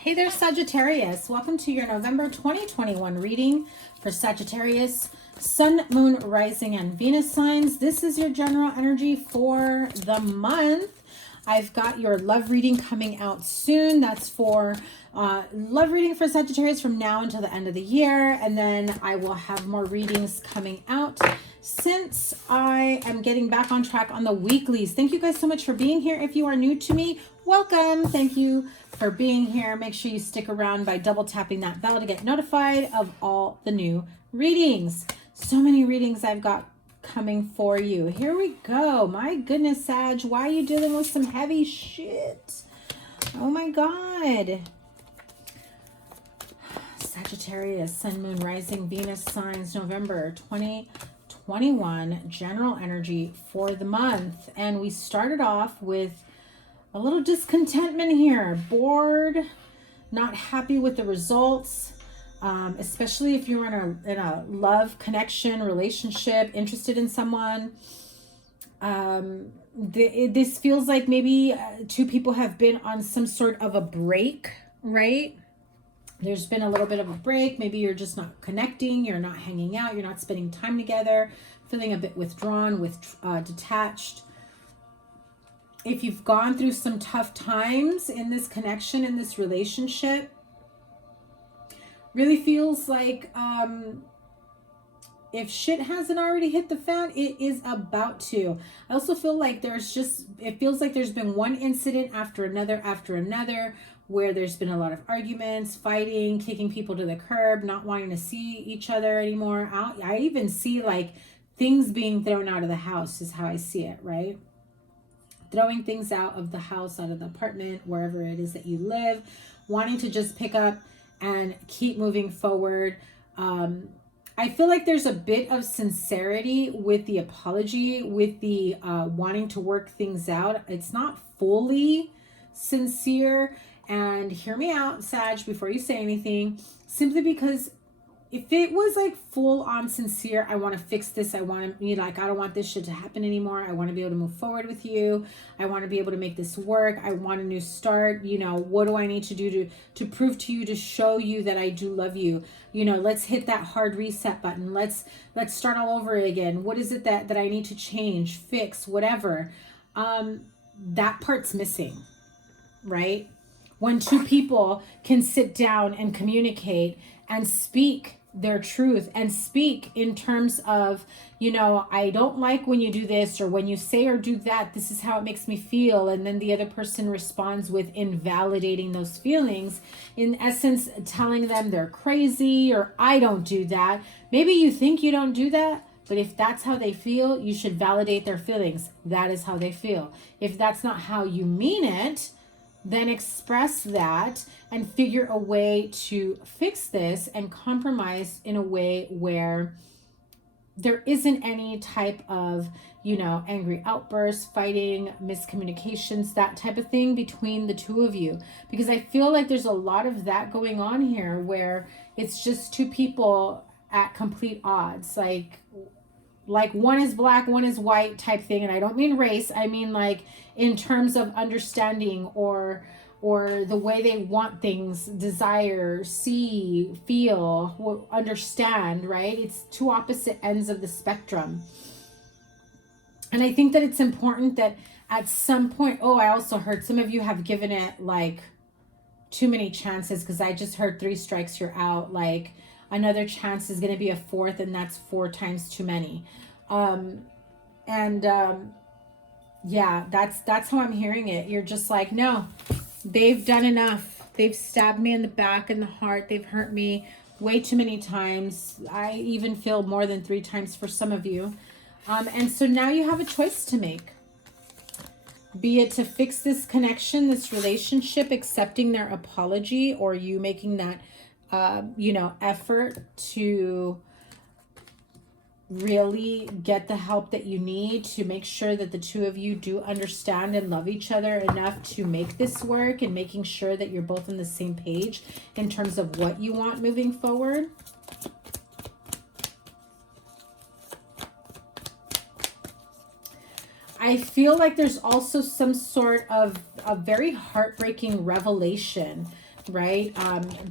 Hey there, Sagittarius. Welcome to your November 2021 reading for Sagittarius, Sun, Moon, Rising, and Venus signs. This is your general energy for the month. I've got your love reading coming out soon. That's for love reading for Sagittarius from now until the end of the year. And then I will have more readings coming out since I am getting back on track on the weeklies. Thank you guys so much for being here. If you are new to me, welcome. Thank you for being here. Make sure you stick around by double tapping that bell to get notified of all the new readings. So many readings I've got coming for you. Here we go. My goodness, Sag, why are you dealing with some heavy shit? Oh my God. Sagittarius, Sun, Moon, Rising, Venus signs, November 2021 general energy for the month. And we started off with a little discontentment here, bored, not happy with the results, especially if you're in a love connection, relationship, interested in someone. This feels like maybe two people have been on some sort of a break, right? There's been a little bit of a break. Maybe you're just not connecting, you're not hanging out, you're not spending time together, feeling a bit withdrawn, detached. If you've gone through some tough times in this connection, in this relationship, really feels like if shit hasn't already hit the fan, it is about to. I also feel like it feels like there's been one incident after another, where there's been a lot of arguments, fighting, kicking people to the curb, not wanting to see each other anymore. I even see like things being thrown out of the house is how I see it, right? Throwing things out of the house, out of the apartment, wherever it is that you live, wanting to just pick up and keep moving forward. I feel like there's a bit of sincerity with the apology, with the wanting to work things out. It's not fully sincere. And hear me out, Sag, before you say anything, simply because if it was like full on sincere, I want to fix this. I don't want this shit to happen anymore. I want to be able to move forward with you. I want to be able to make this work. I want a new start. You know, what do I need to do to prove to you, to show you that I do love you? You know, let's hit that hard reset button. Let's start all over again. What is it that I need to change, fix, whatever? That part's missing, right? When two people can sit down and communicate and speak their truth and speak in terms of, you know, I don't like when you do this, or when you say or do that, this is how it makes me feel. And then the other person responds with invalidating those feelings, in essence, telling them they're crazy or I don't do that. Maybe you think you don't do that, but if that's how they feel, you should validate their feelings. That is how they feel. If that's not how you mean it, then express that and figure a way to fix this and compromise in a way where there isn't any type of, you know, angry outbursts, fighting, miscommunications, that type of thing between the two of you. Because I feel like there's a lot of that going on here, where it's just two people at complete odds. Like one is black, one is white type thing. And I don't mean race. I mean like in terms of understanding or the way they want things, desire, see, feel, understand, right? It's two opposite ends of the spectrum. And I think that it's important that at some point, I also heard some of you have given it like too many chances, because I just heard 3 strikes, you're out. Like another chance is going to be a 4th, and that's 4 times too many. Yeah, that's how I'm hearing it. You're just like, no, they've done enough. They've stabbed me in the back and the heart. They've hurt me way too many times. I even feel more than 3 times for some of you. And so now you have a choice to make. Be it to fix this connection, this relationship, accepting their apology, or you making that, effort to really get the help that you need to make sure that the two of you do understand and love each other enough to make this work, and making sure that you're both on the same page in terms of what you want moving forward. I feel like there's also some sort of a very heartbreaking revelation right?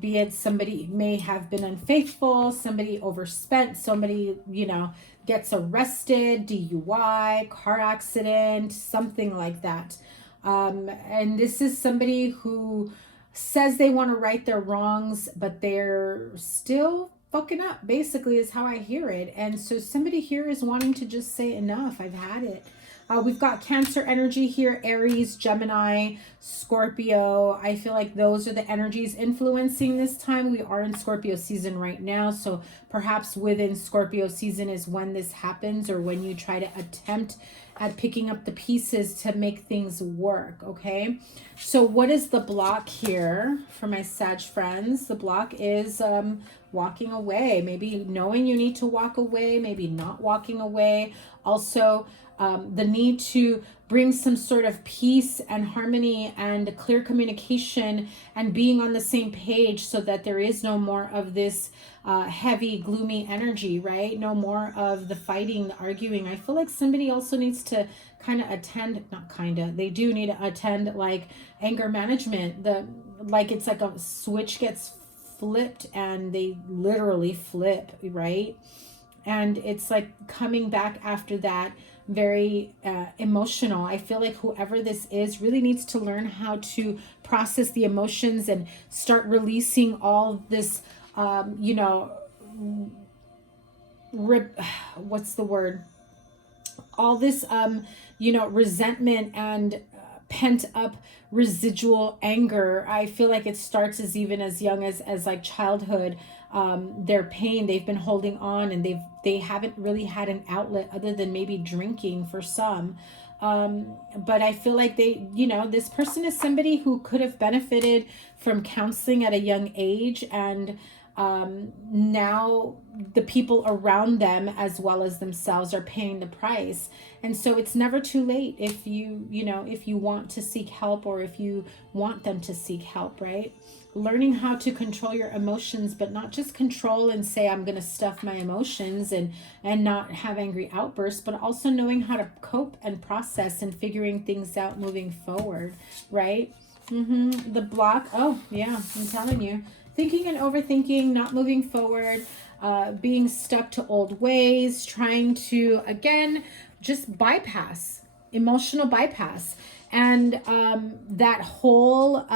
Be it somebody may have been unfaithful, somebody overspent, somebody, you know, gets arrested, DUI, car accident, something like that. And this is somebody who says they want to right their wrongs, but they're still fucking up, basically, is how I hear it. And so somebody here is wanting to just say, enough, I've had it. We've got Cancer energy here, Aries, Gemini, Scorpio. I feel like those are the energies influencing this time. We are in Scorpio season right now. So perhaps within Scorpio season is when this happens, or when you try to attempt at picking up the pieces to make things work, okay? So what is the block here for my Sag friends? The block is walking away, maybe knowing you need to walk away, maybe not walking away. Also, the need to bring some sort of peace and harmony and clear communication and being on the same page, so that there is no more of this heavy, gloomy energy, right? No more of the fighting, the arguing. I feel like somebody also needs to kind of attend, not kind of, they do need to attend like anger management. Like it's like a switch gets flipped and they literally flip, right? And it's like coming back after that, very emotional. I feel like whoever this is really needs to learn how to process the emotions and start releasing all this, you know, what's the word? All this, you know, resentment and pent up residual anger. I feel like it starts as even as young as like childhood. Their pain, they've been holding on, and they haven't really had an outlet other than maybe drinking for some. But I feel like they, you know, this person is somebody who could have benefited from counseling at a young age, and now the people around them as well as themselves are paying the price. And so it's never too late if you know, if you want to seek help, or if you want them to seek help, right? Learning how to control your emotions, but not just control and say, I'm going to stuff my emotions and not have angry outbursts, but also knowing how to cope and process and figuring things out moving forward, right? The block, oh yeah, I'm telling you, thinking and overthinking, not moving forward, being stuck to old ways, trying to, again, just bypass, emotional bypass. And that whole,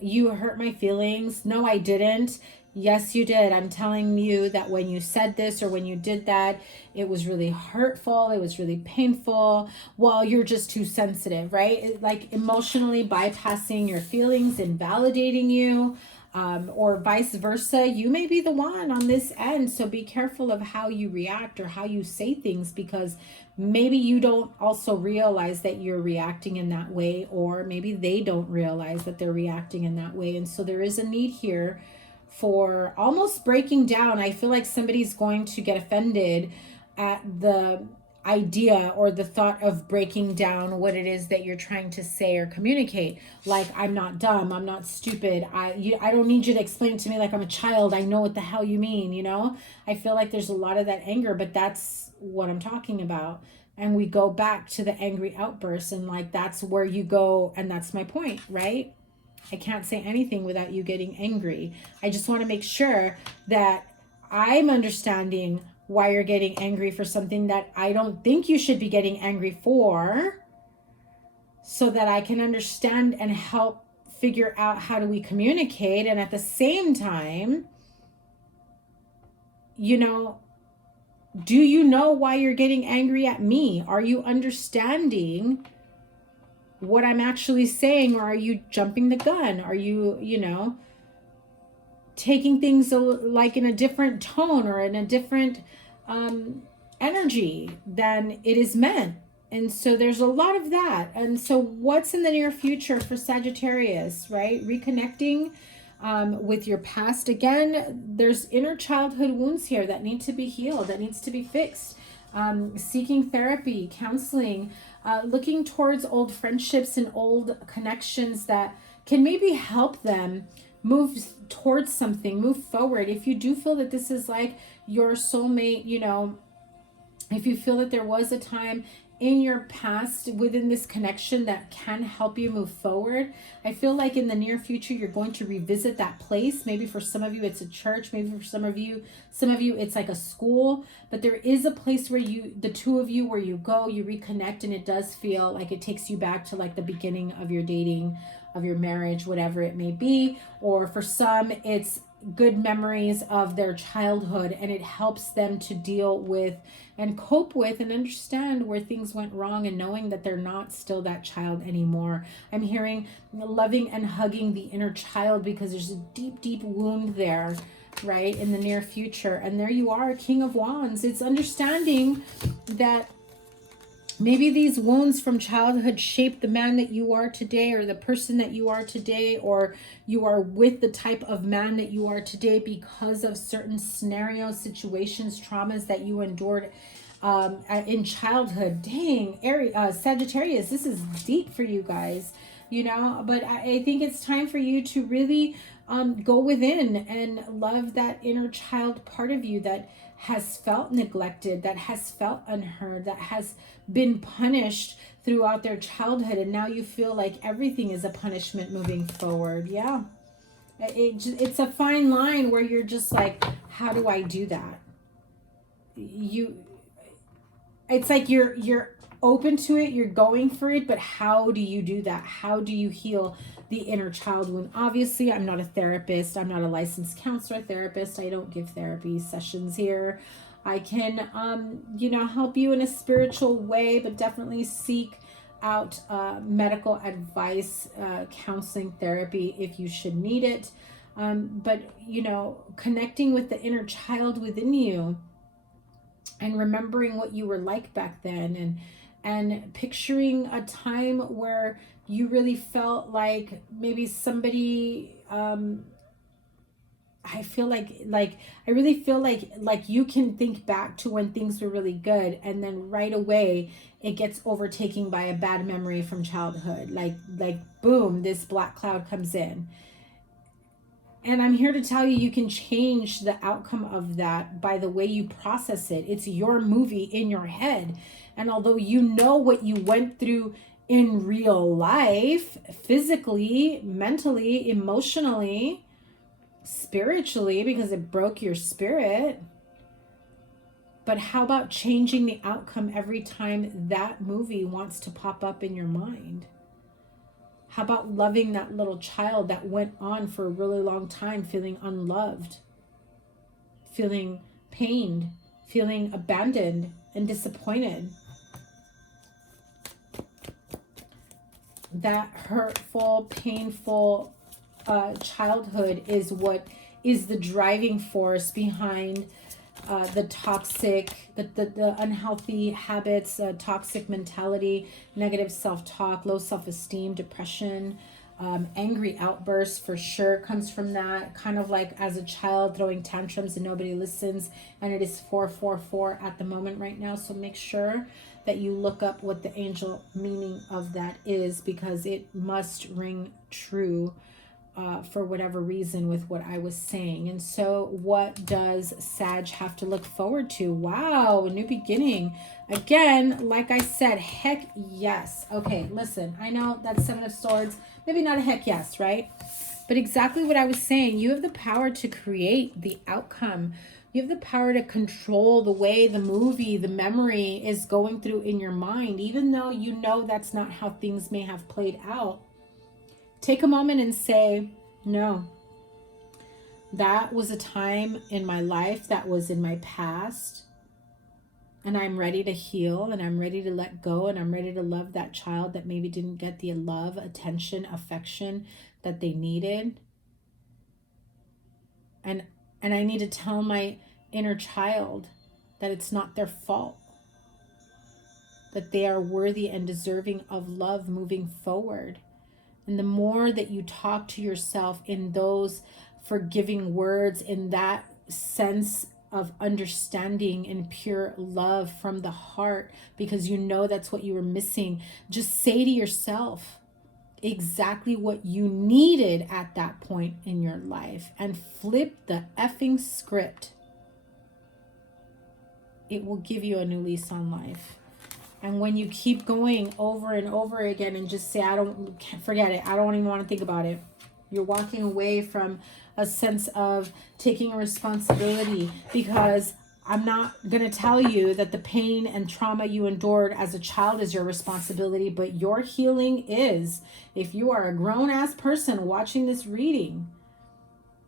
you hurt my feelings. No, I didn't. Yes, you did. I'm telling you that when you said this or when you did that, it was really hurtful. It was really painful. Well, you're just too sensitive, right? Like emotionally bypassing your feelings and validating you, or vice versa. You may be the one on this end. So be careful of how you react or how you say things, because maybe you don't also realize that you're reacting in that way, or maybe they don't realize that they're reacting in that way. And so there is a need here for almost breaking down. I feel like somebody's going to get offended at the idea or the thought of breaking down what it is that you're trying to say or communicate. Like, I'm not dumb, I'm not stupid, I don't need you to explain it to me like I'm a child, I know what the hell you mean, you know? I feel like there's a lot of that anger, but that's what I'm talking about. And we go back to the angry outbursts, and like that's where you go, and that's my point, right? I can't say anything without you getting angry. I just want to make sure that I'm understanding why you're getting angry for something that I don't think you should be getting angry for, so that I can understand and help figure out how do we communicate. And at the same time, you know, do you know why you're getting angry at me? Are you understanding what I'm actually saying, or are you jumping the gun? Are you, you know, taking things like in a different tone or in a different energy than it is meant? And so there's a lot of that. And so what's in the near future for Sagittarius, right? Reconnecting with your past. Again, there's inner childhood wounds here that need to be healed, that needs to be fixed. Seeking therapy, counseling, looking towards old friendships and old connections that can maybe help them move towards something, move forward. If you do feel that this is like your soulmate, you know, if you feel that there was a time in your past within this connection that can help you move forward. I feel like in the near future you're going to revisit that place. Maybe for some of you it's a church, maybe for some of you it's like a school, but there is a place where the two of you, where you go, you reconnect, and it does feel like it takes you back to like the beginning of your dating, of your marriage, whatever it may be. Or for some it's good memories of their childhood, and it helps them to deal with and cope with and understand where things went wrong, and knowing that they're not still that child anymore. I'm hearing loving and hugging the inner child, because there's a deep, deep wound there, right, in the near future. And there you are, King of Wands. It's understanding that maybe these wounds from childhood shape the man that you are today, or the person that you are today, or you are with the type of man that you are today because of certain scenarios, situations, traumas that you endured in childhood. Dang, Sagittarius, this is deep for you guys, you know, but I think it's time for you to really go within and love that inner child part of you that has felt neglected, that has felt unheard, that has been punished throughout their childhood, and now you feel like everything is a punishment moving forward. Yeah, it's a fine line where you're just like, how do I do that? It's like you're open to it, you're going for it, but how do you do that? How do you heal the inner child wound? Obviously, I'm not a therapist. I'm not a licensed counselor therapist. I don't give therapy sessions here. I can, help you in a spiritual way, but definitely seek out medical advice, counseling, therapy if you should need it. But, connecting with the inner child within you and remembering what you were like back then, and picturing a time where you really felt like maybe somebody, I really feel like you can think back to when things were really good, and then right away it gets overtaken by a bad memory from childhood. Like boom, this black cloud comes in. And I'm here to tell you, you can change the outcome of that by the way you process it. It's your movie in your head. And although you know what you went through in real life, physically, mentally, emotionally, spiritually, because it broke your spirit, but how about changing the outcome every time that movie wants to pop up in your mind? How about loving that little child that went on for a really long time feeling unloved, feeling pained, feeling abandoned and disappointed? That hurtful, painful childhood is what is the driving force behind the toxic, the unhealthy habits, toxic mentality, negative self-talk, low self-esteem, depression, angry outbursts for sure comes from that. Kind of like as a child throwing tantrums and nobody listens, and it is 444 at the moment right now. So make sure that you look up what the angel meaning of that is, because it must ring true for whatever reason with what I was saying. And so what does Sag have to look forward to? Wow, a new beginning. Again, like I said, heck yes. Okay, listen, I know that's Seven of Swords. Maybe not a heck yes, right? But exactly what I was saying, you have the power to create the outcome. You have the power to control the way the movie, the memory is going through in your mind, even though you know that's not how things may have played out. Take a moment and say, no, that was a time in my life that was in my past, and I'm ready to heal, and I'm ready to let go, and I'm ready to love that child that maybe didn't get the love, attention, affection that they needed. And I need to tell my inner child that it's not their fault, that they are worthy and deserving of love moving forward. And the more that you talk to yourself in those forgiving words, in that sense of understanding and pure love from the heart, because you know that's what you were missing, just say to yourself exactly what you needed at that point in your life and flip the effing script. It will give you a new lease on life. And when you keep going over and over again and just say, forget it, I don't even want to think about it, you're walking away from a sense of taking a responsibility, because I'm not going to tell you that the pain and trauma you endured as a child is your responsibility, but your healing is. If you are a grown-ass person watching this reading,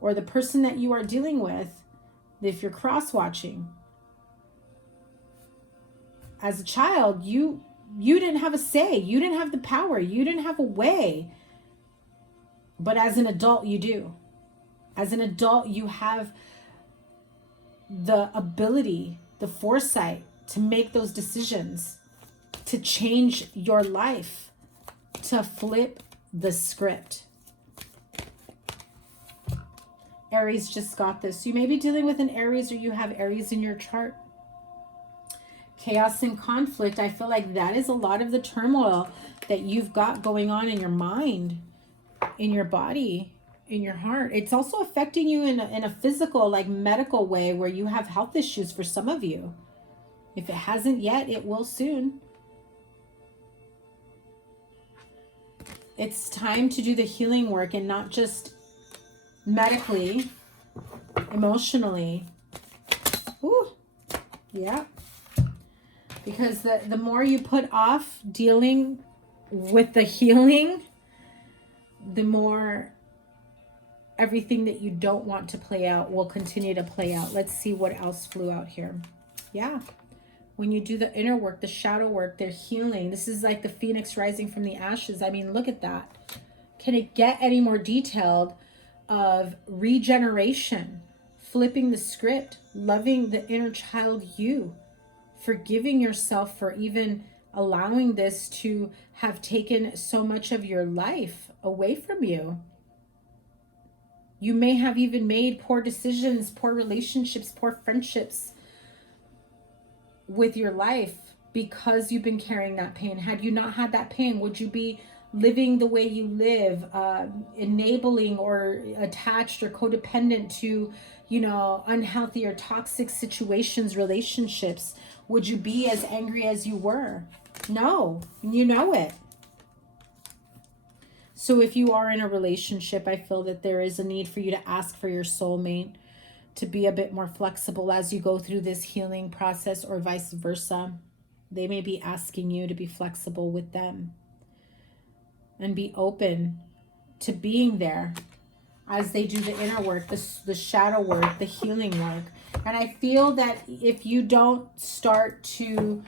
or the person that you are dealing with, if you're cross-watching, as a child, you didn't have a say. You didn't have the power. You didn't have a way. But as an adult, you do. As an adult, you have the ability, the foresight to make those decisions, to change your life, to flip the script. Aries just got this. You may be dealing with an Aries, or you have Aries in your chart. Chaos and conflict. I feel like that is a lot of the turmoil that you've got going on in your mind, in your body, in your heart. It's also affecting you in a physical, like medical way, where you have health issues for some of you. If it hasn't yet, it will soon. It's time to do the healing work, and not just medically, emotionally. Ooh, yeah. Because the more you put off dealing with the healing, the more everything that you don't want to play out will continue to play out. Let's see what else flew out here. Yeah. When you do the inner work, the shadow work, they're healing. This is like the phoenix rising from the ashes. I mean, look at that. Can it get any more detailed of regeneration, flipping the script, loving the inner child you, forgiving yourself for even allowing this to have taken so much of your life away from you. You may have even made poor decisions, poor relationships, poor friendships with your life because you've been carrying that pain. Had you not had that pain, would you be living the way you live, enabling or attached or codependent to, unhealthy or toxic situations, relationships? Would you be as angry as you were? No, you know it. So if you are in a relationship, I feel that there is a need for you to ask for your soulmate to be a bit more flexible as you go through this healing process, or vice versa. They may be asking you to be flexible with them and be open to being there as they do the inner work, the shadow work, the healing work. And I feel that if you don't start to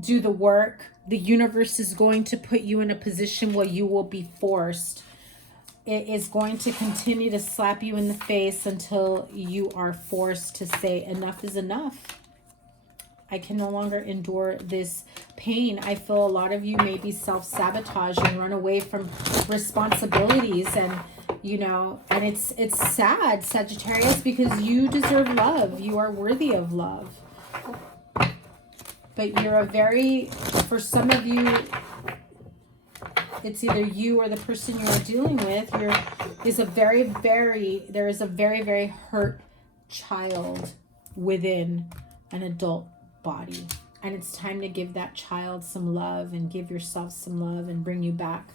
do the work, the universe is going to put you in a position where you will be forced. It is going to continue to slap you in the face until you are forced to say enough is enough. I can no longer endure this pain. I feel a lot of you may be self-sabotage and run away from responsibilities, and and it's sad, Sagittarius, because you deserve love. You are worthy of love. But you're for some of you, it's either you or the person you are dealing with, there is a very, very hurt child within an adult body. And it's time to give that child some love, and give yourself some love, and bring you back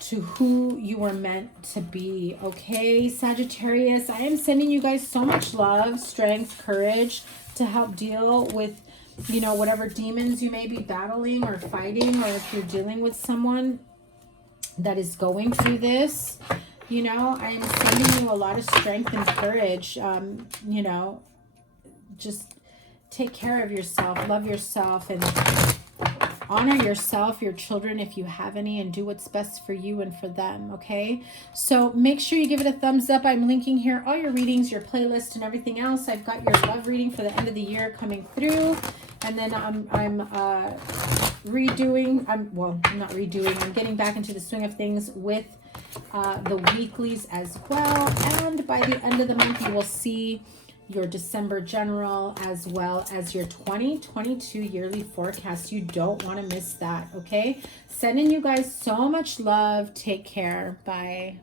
to who you were meant to be. Okay, Sagittarius, I am sending you guys so much love, strength, courage to help deal with, whatever demons you may be battling or fighting, or if you're dealing with someone that is going through this. I'm sending you a lot of strength and courage. Just take care of yourself, love yourself, and honor yourself, your children, if you have any, and do what's best for you and for them, okay? So make sure you give it a thumbs up. I'm linking here all your readings, your playlist, and everything else. I've got your love reading for the end of the year coming through. And then I'm not redoing. I'm getting back into the swing of things with the weeklies as well. And by the end of the month, you will see your December general as well as your 2022 yearly forecast. You don't want to miss that, okay? Sending you guys so much love. Take care. Bye.